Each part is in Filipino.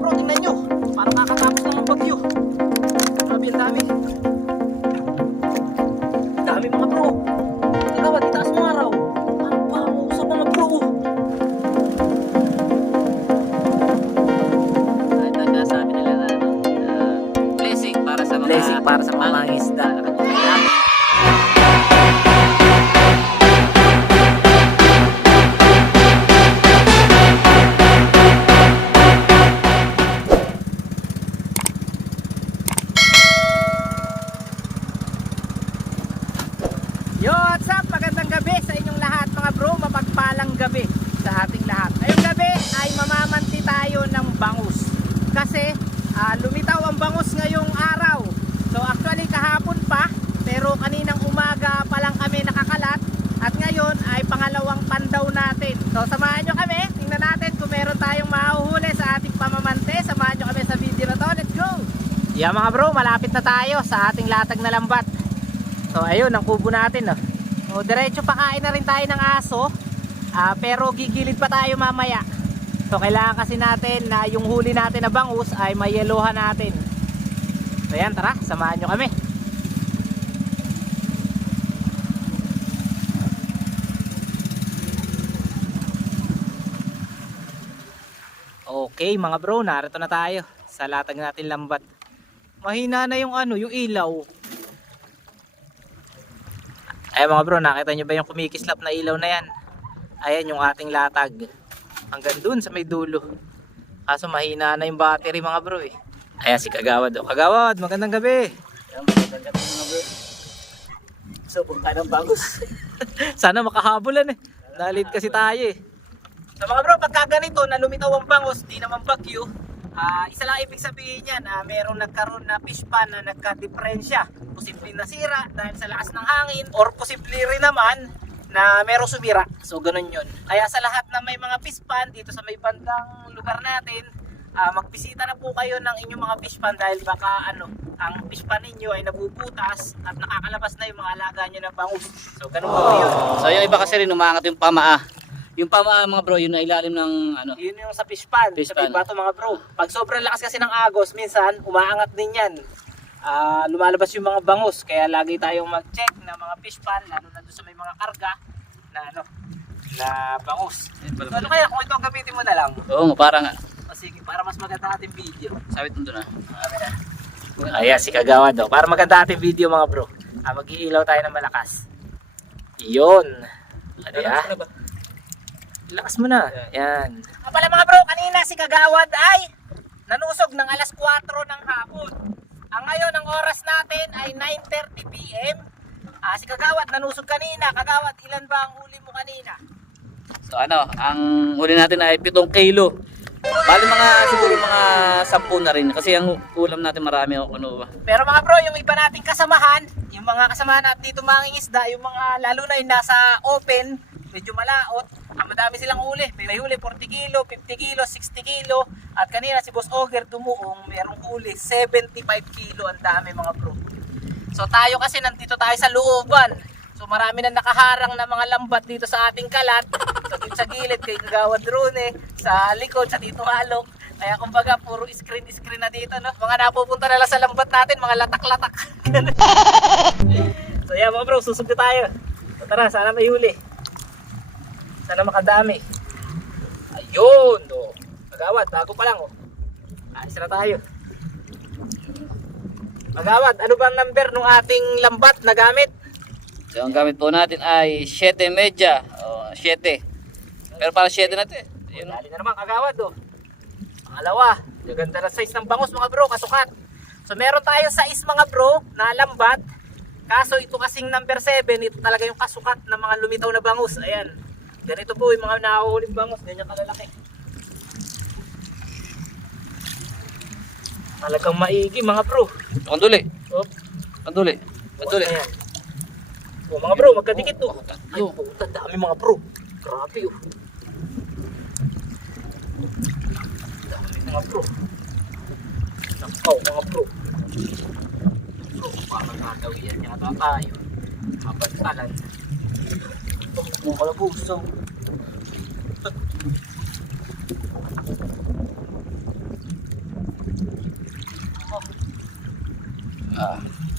bro, tingnan nyo. Parang kakatapos lang ang bagyo. Grabe, ang dami. Ang dami mga bro. Kagawad, itaas mo araw. Ang bango sa mga bro. Ito siya sabi nila na blessing para sa mga Blessing para sa mga isda. Yo, what's up? Magandang gabi sa inyong lahat mga bro. Mapagpalang gabi sa ating lahat. Ngayong gabi ay mamamanti tayo ng bangus. Kasi lumitaw ang bangus ngayong araw. So actually kahapon pa, pero kaninang umaga pa lang kami nakakalat. At ngayon ay pangalawang pandaw natin. So samahan nyo kami. Tingnan natin kung meron tayong mahuhuli sa ating pamamante. Samahan nyo kami sa video na to. Let's go! Yeah mga bro, malapit na tayo sa ating latag na lambat. So ayun, ang kubo natin. So, diretso pakain na rin tayo ng aso. Pero gigilid pa tayo mamaya. So kailangan kasi natin na yung huli natin na bangus ay mayelohan natin. So yan, tara, samahan nyo kami. Okay mga bro, narito na tayo sa latag natin lambat. Mahina na yung yung ilaw. Ay mga bro, nakita nyo ba yung kumikislap na ilaw na yan? Ayan yung ating latag. Hanggang dun sa may dulo. Kaso mahina na yung battery mga bro eh. Ayan si Kagawad. Kagawad, magandang gabi. magandang gabi mga bro. So kung ka ng bangus. Sana makahabulan eh. Nalit kasi tayo eh. So mga bro, pagka ganito na lumitaw ang bangus, di naman bagyo. Isa lang ibig sabihin yan, merong nagkaroon na fish pan na nagka-diferensya. Posibleng nasira dahil sa lakas ng hangin, or posible rin naman na merong sumira. So ganun yun. Kaya sa lahat na may mga fish pan dito sa may bandang lugar natin, magbisita na po kayo ng inyong mga fish pan dahil baka ang fish pan ninyo ay nabubutas at nakakalabas na yung mga alaga nyo na bangus. So ganun po yun. So yung iba kasi rin umaangat yung pamaa. Yung pamaa mga bro, yun na ilalim ng Yun yung sa fish pan, Fish sa may pan. bato mga bro. Pag sobrang lakas kasi ng agos, minsan umaangat din yan. Lumalabas yung mga bangus, kaya lagi tayong mag-check ng mga fish pan, lalo na doon sa may mga karga na na bangus. Ano kaya kung ito gamitin mo na lang? Oo, parang nga. O sige, para mas maganda ating video. Sabit mo doon Ayan si Kagawad do. Para maganda ating video mga bro. Mag-iilaw tayo ng malakas. Yun. Lakas mo na. Yan. Pala mga bro, kanina si Kagawad ay nanusog ng alas 4 ng hapon. Ang ngayon, ang oras natin ay 9:30 PM. Si Kagawad nanusog kanina. Kagawad, ilan ba ang huli mo kanina? So ang huli natin ay 7 kilo. Bali siguro mga 10 na rin. Kasi ang ulam natin marami ba. Pero mga bro, yung iba nating kasamahan, yung mga kasamahan natin dito mangingisda, yung mga lalo na yung nasa open, medyo malaot, madami silang huli. May huli 40 kilo, 50 kilo, 60 kilo. At kanina si Boss Oger dumuong, merong huli 75 kilo. Ang dami mga bro. So tayo kasi nandito tayo sa looban. So marami na nakaharang na mga lambat dito sa ating kalat. So dito sa gilid kay Kagawad Drone, sa likod sa Tito Halok. Kaya kumbaga puro screen na dito, no? Mga napupunta na lang sa lambat natin, mga latak-latak. So yan mga bro, susugod tayo. So tara, sana may huli. Sana makadami. Ayun, oh. Kagawad, bago pa lang, oh. Alis na tayo. Kagawad, ano bang number nung ating lambat na gamit? So ang gamit po natin ay 7.5. 7. Pero para 7 natin. Yun. Dali na naman Kagawad, oh. Pangalawa, yung ganda na size ng bangus mga bro, kasukat. So meron tayo size mga bro na lambat. Kaso ito kasing number 7, ito talaga yung kasukat ng mga lumitaw na bangus. Ayan. Ganito po yung mga nahuhuling bangus, ganyan kalalaki. Talagang maigi mga bro. Kanduli. Oh, Kanduli. Kanduli. ayan. Oh, mga bro, magkadikit to. Ay, puta, dami mga bro. Grabe oh. Dami mga bro. Nakaw mga bro. Bro, parang nagawian yata tayo. Mabantalan. Oh, mga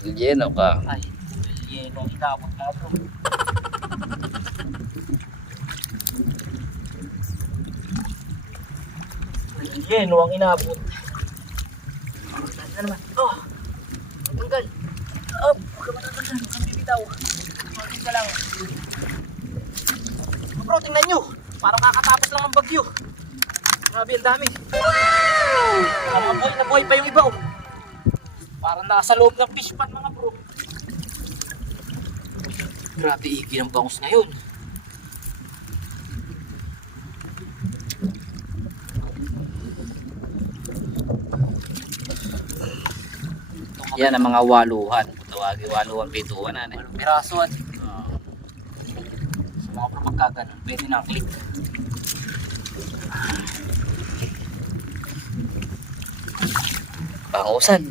Lleno ka. Ay, yelo ang inabot mga bro. Yelo ang inabot. Ano naman? Oh! Tanggal! Oh! Huwag ka matatanggal. Huwag kang bibitaw. Malit ka lang. Bro, tingnan nyo. Parang kakatapos lang ng bagyo. Grabe, ang dami. Mga buhay pa yung iba oh. Parang nasa loob ng fish pan mga bro. Grabe igi ng bangus ngayon. Yan ang mga waluhan. Tawagin waluhan pituan na. Walang piraso at sa mga bro magkaganon. Pwede na click. Bangusan.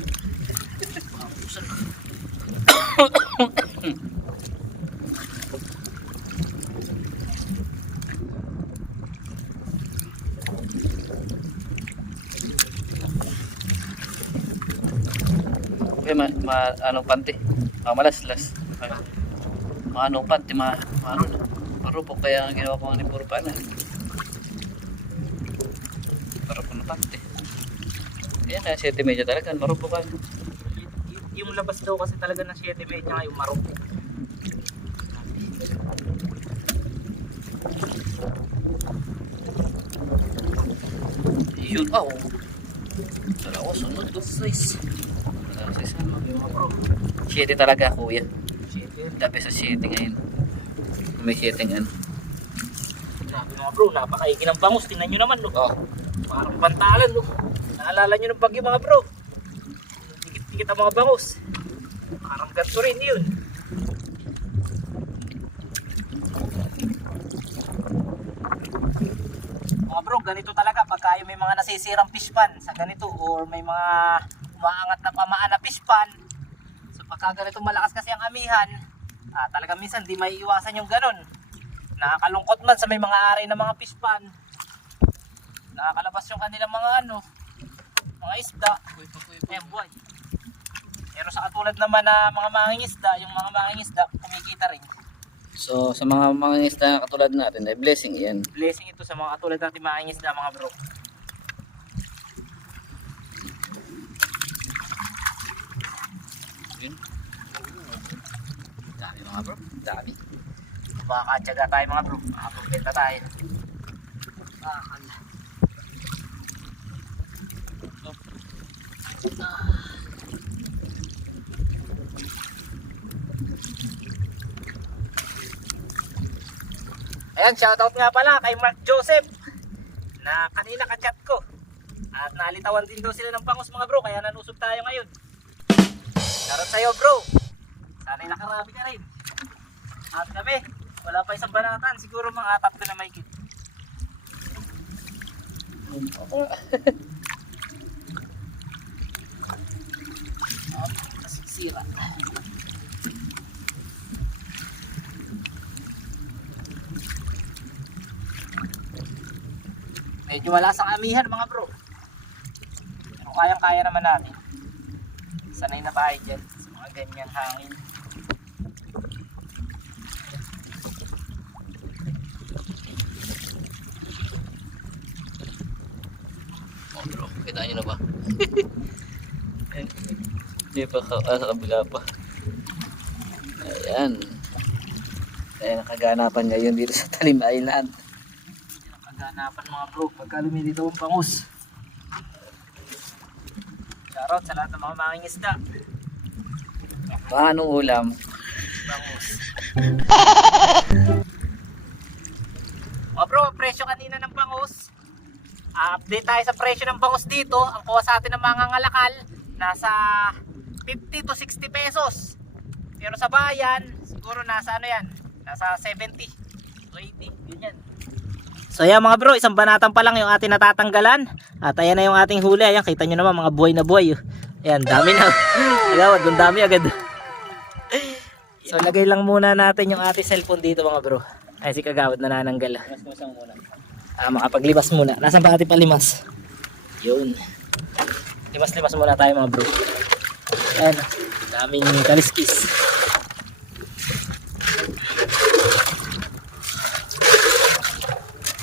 Okay, anong panty? Malaslas. Anong panty? Marupok kaya ang ginawa ko ni puro pana. Marupok na panty. Yan na, 7 medyo talaga. Marupok ka. Yung labas daw kasi talaga ng 7 medyo nga yung marupok. Yun pa oh. Dalawa sunod to. Size. Dalawa size ano. Yung mga bro. 7 talaga kuya. 7. Dabi sa 7 ngayon. May 7 ano. Grabe mga bro. Napakaigi ng bangus. Tingnan nyo naman no. Oh. Parang pantalan no. Naalala nyo ng bagyo mga bro. Dikit-dikit ang mga bangus. Parang ganito rin yun. Mga bro, ganito talaga pagka may mga nasisirang fish pan sa ganito or may mga umaangat na pamaan na fish pan. So pagka ganito malakas kasi ang amihan, talaga minsan di may iwasan yung ganon. Nakakalungkot man sa may mga ari na mga fish pan. Nakakalabas yung kanilang mga mga isda. Ayan, buhay. Pero sa katulad naman na mga mangingisda, yung mga mangingisda kumikita rin. So sa mga isda katulad natin ay blessing yan. Blessing ito sa mga katulad natin mangingisda mga bro. Yun. Dami mga bro. Dami. Baka tiyaga tayo mga bro. Makapagpenta tayo. Bakal. Ayan, shoutout nga pala kay Mark Joseph na kanina ka-chat ko. At nalitawan din daw sila ng bangus mga bro, kaya nanusob tayo ngayon. Shoutout sa'yo bro. Sana'y nakarami ka rin. At kami, wala pa isang banatan, siguro mga 3 na may kit. Sira. Medyo wala sa amihan mga bro. Pero kayang-kaya naman natin. Sanay na tayo dyan sa mga ganyang hangin. Oh bro, kita nyo na ba? Hindi pa sa kabila pa. Ayan. Ayan, nakaganapan ngayon dito sa Talim Island. Nakaganapan mga bro, pagka lumilitaw ang bangus. Shoutout sa lahat ng mga mangingisda. Paanong ulam? Bangus. Mga bro, presyo kanina ng bangus. Update tayo sa presyo ng bangus dito. Ang kuha sa atin ng mga ngalakal, nasa 50 to 60 pesos. Pero sa bayan, siguro nasa nasa 70 to 80, ganyan. So ayan mga bro, isang banatan pa lang yung ating natatanggalan. At ayan na yung ating huli. Ayan, kita nyo naman mga buhay na buhay. Ayan, dami na. Agawad, ang dami agad. So lagay lang muna natin yung ating cellphone dito mga bro. Ay si Kagawad nanananggal. Muna. Makapaglibas muna. Nasaan pa ating palimas? Yun. Limas-limas muna tayo mga bro. Ayan, daming kaliskis.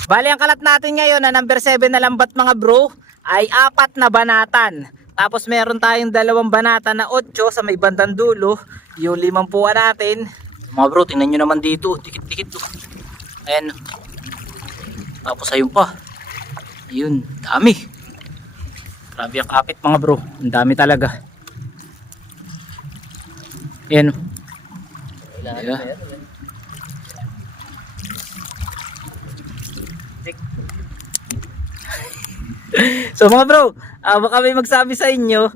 Bali ang kalat natin ngayon na number 7 na lambat mga bro ay 4 na banatan. Tapos meron tayong 2 banata na 8 sa may bandang dulo. Yung 5 puwa natin. Mga bro, tingnan nyo naman dito. Dikit-dikit to. Ayan. Tapos ayun pa. Ayun, dami. Grabe ang kapit mga bro. Ang dami talaga. Ayan. Ayan. So mga bro, baka may magsabi sa inyo,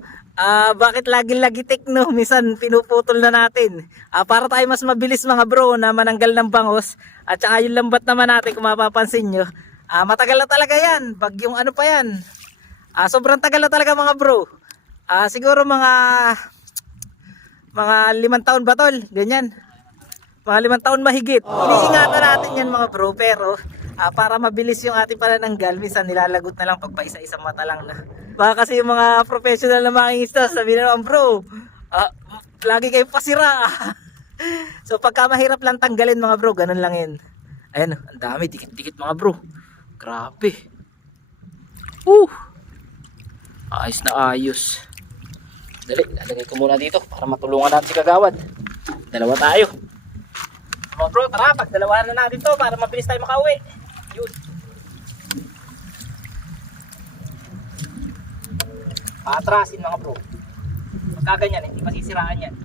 bakit lagi-lagi tekno, minsan pinuputol na natin. Para tayo mas mabilis mga bro na mananggal ng bangos. At saka yung lambat naman natin kung mapapansin nyo, matagal na talaga yan. Bagyong ano pa yan. Sobrang tagal na talaga mga bro. Siguro mga 5 taon ba tol? Ganyan. Mga 5 taon mahigit. Iniingatan natin yan mga bro, pero para mabilis yung ating panananggal, minsan nilalagot na lang pag paisa-isang mata lang na. Baka kasi yung mga professional na mangingisda, sabihin na naman bro, lagi kayo pasira. So pagka mahirap lang tanggalin mga bro, ganun lang yun. Ayan, ang dami, dikit-dikit mga bro. Grabe. Ayos na ayos. Dali, lalagay ko muna dito para matulungan natin si Kagawad. 2 tayo. Mga bro, tara, pagdalawahan na natin to para mabilis tayo makauwi. Yun. Paatrasin mga bro. Magkaganyan, hindi masisiraan yan.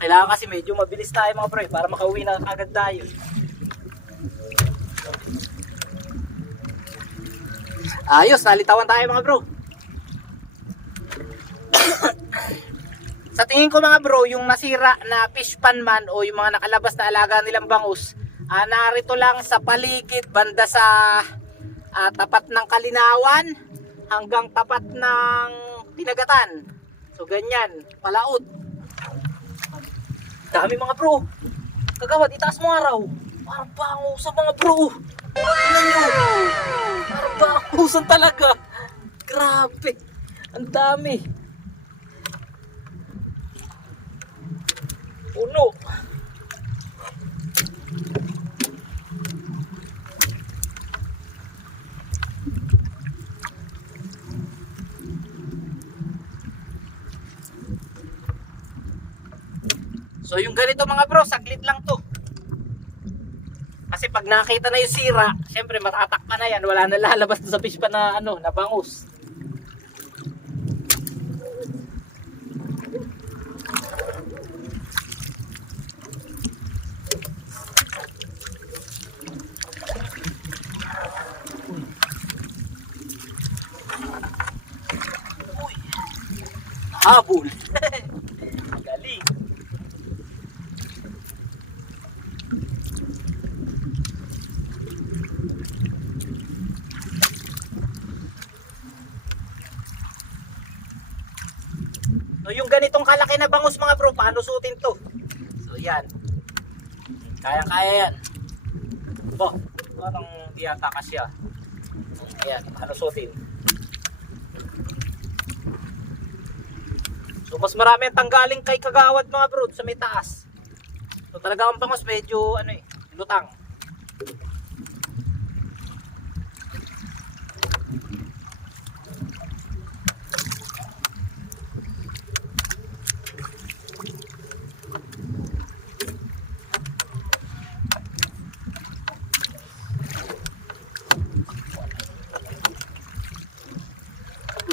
Kailangan kasi medyo mabilis tayo mga bro para makauwi na agad tayo. Ayos, nalitawan tayo mga bro. Sa tingin ko mga bro, yung nasira na fish pan man o yung mga nakalabas na alaga nilang bangus, narito lang sa paligid banda sa tapat ng Kalinawan hanggang tapat ng Tinagatan. So ganyan, palaot. Dami mga bro. Kagawad, itaas mo araw. Parang bangusan mga bro. Tingnan nyo. Parang bangusan talaga. Grabe. Ang dami. Puno. So yung ganito mga bro, saglit lang to. Kasi pag nakita na yung sira, syempre matatakpan na yan, wala na lalabas sa fish pa na na bangus. Habol. Galing. So yung ganitong kalaki na bangus mga bro, paano suotin to? So yan. Kaya-kaya yan. Parang di ata kasya. Ayan, paano suotin? So mas marami ang tanggaling kay Kagawad mga bro sa may taas. So talaga ang bangus medyo lutang.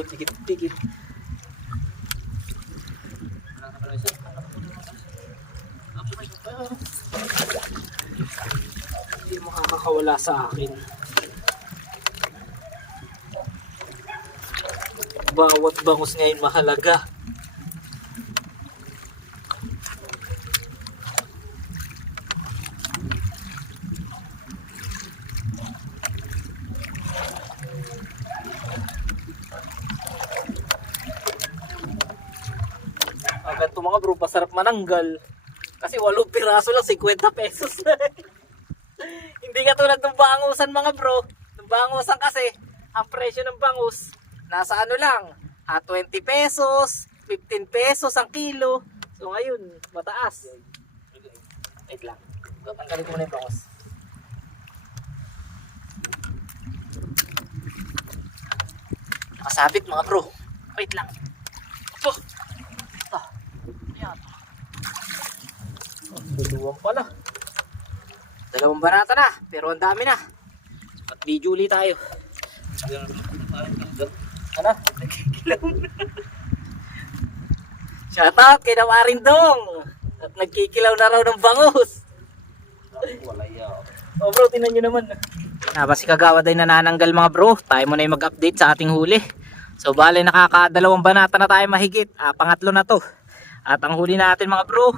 Tigit-tigit. Hindi makakawala sa akin. Bawat bangus ngayon mahalaga. Ganito mga bro, pasarap mananggal. Kasi 8 piraso lang, 50 pesos. Hindi katulad ng bangusan mga bro. Ng bangusan kasi, ang presyo ng bangus, nasa ano lang, 20 pesos, 15 pesos ang kilo. So ngayon, mataas. Wait lang. Tanggalin ko muna yung bangus. Nakasabit mga bro. Wait lang. Opo. Ito. Ayan. Duluwang pala. Dalawang barata na, pero ang dami na. At video ulit tayo. Ano? Nagkikilaw na. Shoutout kay Nawarin Dong. At nagkikilaw na raw ng bangus. Oh bro, tinan nyo naman. Si Kagawad ay nanananggal mga bro. Tayo muna yung mag-update sa ating huli. So bale nakakadalawang banata na tayo mahigit. Pangatlo na to. At ang huli natin mga bro,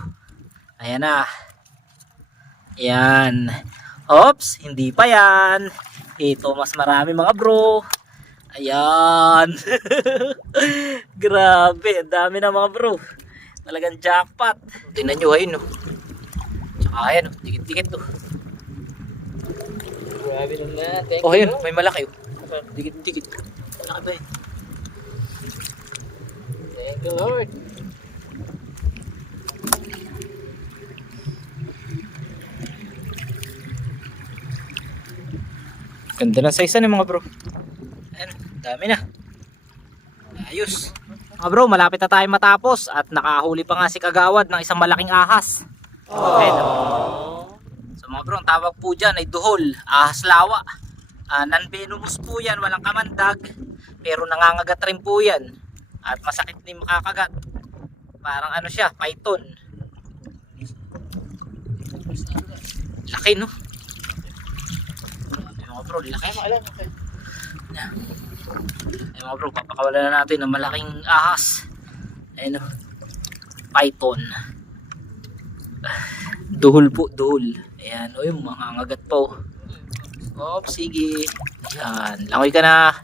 ayan na. Yan. Oops, hindi pa yan. Ito mas marami mga bro. Ayan. Grabe, ang dami na mga bro. Talagang jackpot. Tingnan nyo ayun no. Tsaka ayan no, dikit-dikit to. Grabe naman. Thank Oh ayun, you. may malaki oh. Dikit-dikit. Malaki ba yun? Thank you, Lord. Ganda ng size ni mga bro. Ayan, dami na. Ayos. Mga bro, malapit na tayo matapos at nakahuli pa nga si Kagawad ng isang malaking ahas. Okay, so mga bro, ang tawag po dyan ay duhol, ahas lawa. Non-venomous po yan, walang kamandag, pero nangangagat rin po yan. At masakit din makakagat. Parang ano siya, python. Laki no? Mga bro, laki. Ay mga bro, papakawalan na natin ng malaking ahas. Ayun o, python. Duhol po, duhol. Ayan o, yung mga ngagat po. Oops, sige. Ayan, langoy ka na.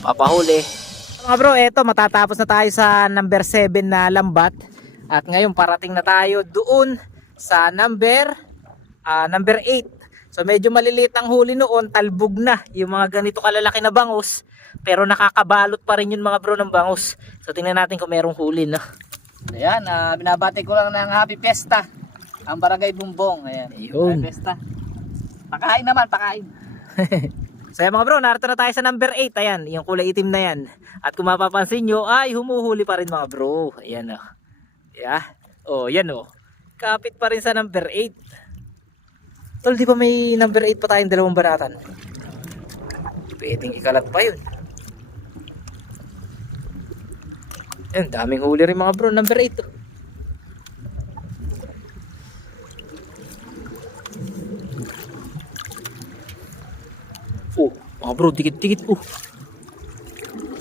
Papahuli. Mga bro, eto matatapos na tayo sa number 7 na lambat. At ngayon parating na tayo doon sa number 8. So medyo maliliit ang huli noon, talbog na yung mga ganito kalalaki na bangus. Pero nakakabalot pa rin yun mga bro ng bangus. So tingnan natin kung merong huli no. Ayan, binabati ko lang ng Happy Fiesta. Ang Barangay Bumbong. Ayan. Ayun. Happy Fiesta. Pakain naman, pakain. So yan mga bro, narito na tayo sa number 8. Ayan, yung kulay itim na yan. At kung mapapansin nyo, ay humuhuli pa rin mga bro. Ayan o. Yeah. Oh, yan o. Kapit pa rin sa number 8. Tol, di ba may number 8 pa tayong dalawang baratan? Pwedeng ikalat pa yun. Ayan, daming huli rin mga bro, number 8. Oh, mga bro, dikit-dikit po.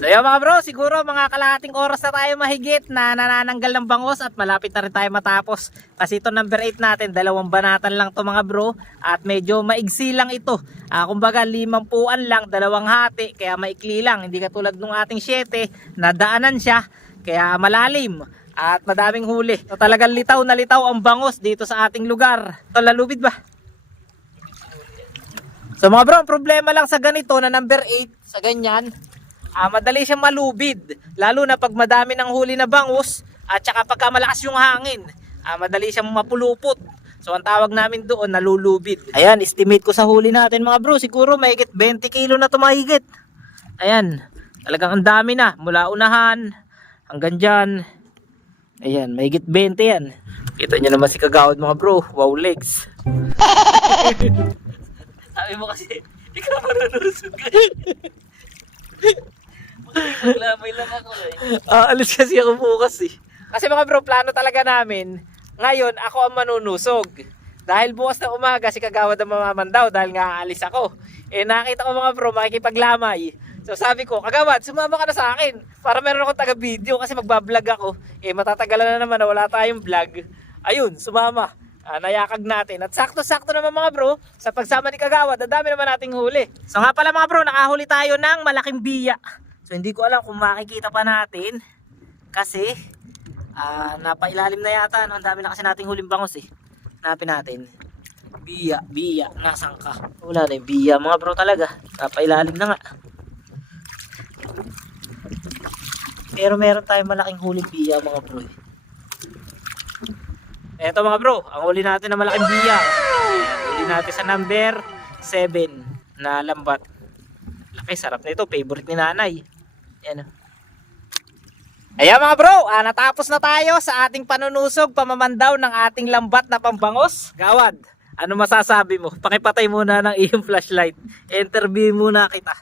So yun mga bro, siguro mga kalahating oras na tayo mahigit na nanananggal ng bangus at malapit na rin tayo matapos. Kasi ito number 8 natin, dalawang banatan lang to mga bro at medyo maigsi lang ito. Kumbaga 5 puan lang, dalawang hati, kaya maikli lang. Hindi katulad nung ating 7 na daanan siya, kaya malalim at madaming huli. So talagang litaw na litaw ang bangus dito sa ating lugar. Ito lalubid ba? So mga bro, ang problema lang sa ganito na number 8, sa ganyan, madali siyang malubid. Lalo na pag madami ng huli na bangus at saka pagka malakas yung hangin, madali siyang mapulupot. So ang tawag namin doon, nalulubid. Ayan, estimate ko sa huli natin mga bro, siguro mahigit 20 kilo na ito mahigit. Ayan, talagang ang dami na, mula unahan hanggang dyan. Ayan, mahigit 20 yan. Kita nyo naman si Kagawad mga bro, wow legs. Sabi mo kasi, ikaw marunusog ka. Maglamay lang ako eh. Alis kasi ako bukas eh. Kasi mga bro, plano talaga namin, ngayon ako ang manunusog. Dahil bukas na umaga si Kagawad ang mamamandaw dahil nga aalis ako. Nakita ko mga bro, makikipaglamay. So sabi ko, Kagawad, sumama ka na sa akin para meron akong taga-video kasi magbablog ako. Matatagalan na naman na wala tayong vlog. Ayun, sumama. Nayakag natin. At sakto-sakto naman mga bro, sa pagsama ni Kagawad, ang dami naman nating huli. So nga pala mga bro, nakahuli tayo ng malaking biya. So hindi ko alam kung makikita pa natin. Kasi, napailalim na yata. Ang dami na kasi nating huling bangus eh. Hanapin natin. Biya. Nasaan ka? Wala na yung biya mga bro talaga. Napailalim na nga. Pero meron tayong malaking huling biya mga bro. Eto mga bro, ang huli natin na malaking biya. Huli natin sa number 7 na lambat. Laki, sarap na ito. Favorite ni nanay. Yan o. Ayan mga bro, natapos na tayo sa ating panunusog, pamamandaw ng ating lambat na pambangos. Gawad, ano masasabi mo? Pakipatay muna ng iyong flashlight. Interview muna kita.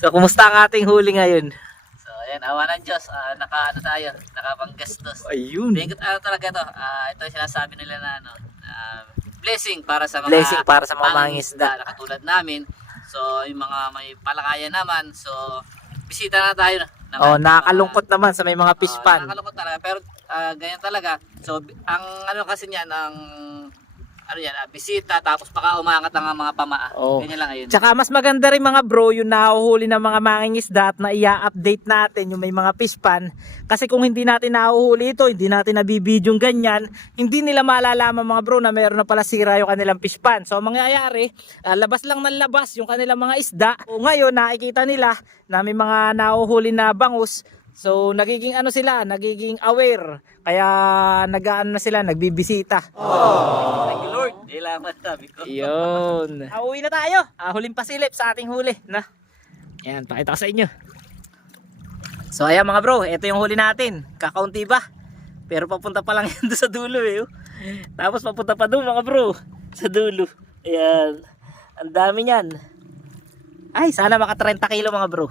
So, kumusta ang ating huli ngayon? So ayan, awa ng Diyos, nakapanggastos. Ayun. Talaga to, ito yung sinasabi nila na blessing para sa mga Blessing para sa mga mangingisda. na katulad namin. So yung mga may palakayan naman, so bisita na tayo. Nakakalungkot naman sa may mga fish pan. Nakakalungkot talaga, pero ganyan talaga. So ang ano kasi niyan, ang bisita, tapos baka umangat ang mga pamaa. Oo. Ganyan lang ayun. Tsaka mas maganda rin mga bro, yung nahuhuli ng mga mangingisda at na i-update natin yung may mga fish pan. Kasi kung hindi natin nahuhuli ito, hindi natin nabibidyo ganyan, hindi nila malalaman mga bro na meron na pala sira yung kanilang fish pan. So ang mangyayari, labas lang ng labas yung kanilang mga isda. O ngayon nakikita nila na may mga nahuhuli na bangus. So nagiging nagiging aware. Kaya nag-aano na sila, nagbibisita. Thank you Lord. Kailangan sabi ko. Yun. Uwi na tayo. Huling pasilip sa ating huli. Na. Yan, pakita ko sa inyo. So ayan mga bro, ito yung huli natin. Kakaunti ba? Pero papunta pa lang yan doon sa dulo eh. Tapos papunta pa doon mga bro. Sa dulo. Ayan. Ang dami niyan. Ay, sana maka 30 kilo mga bro.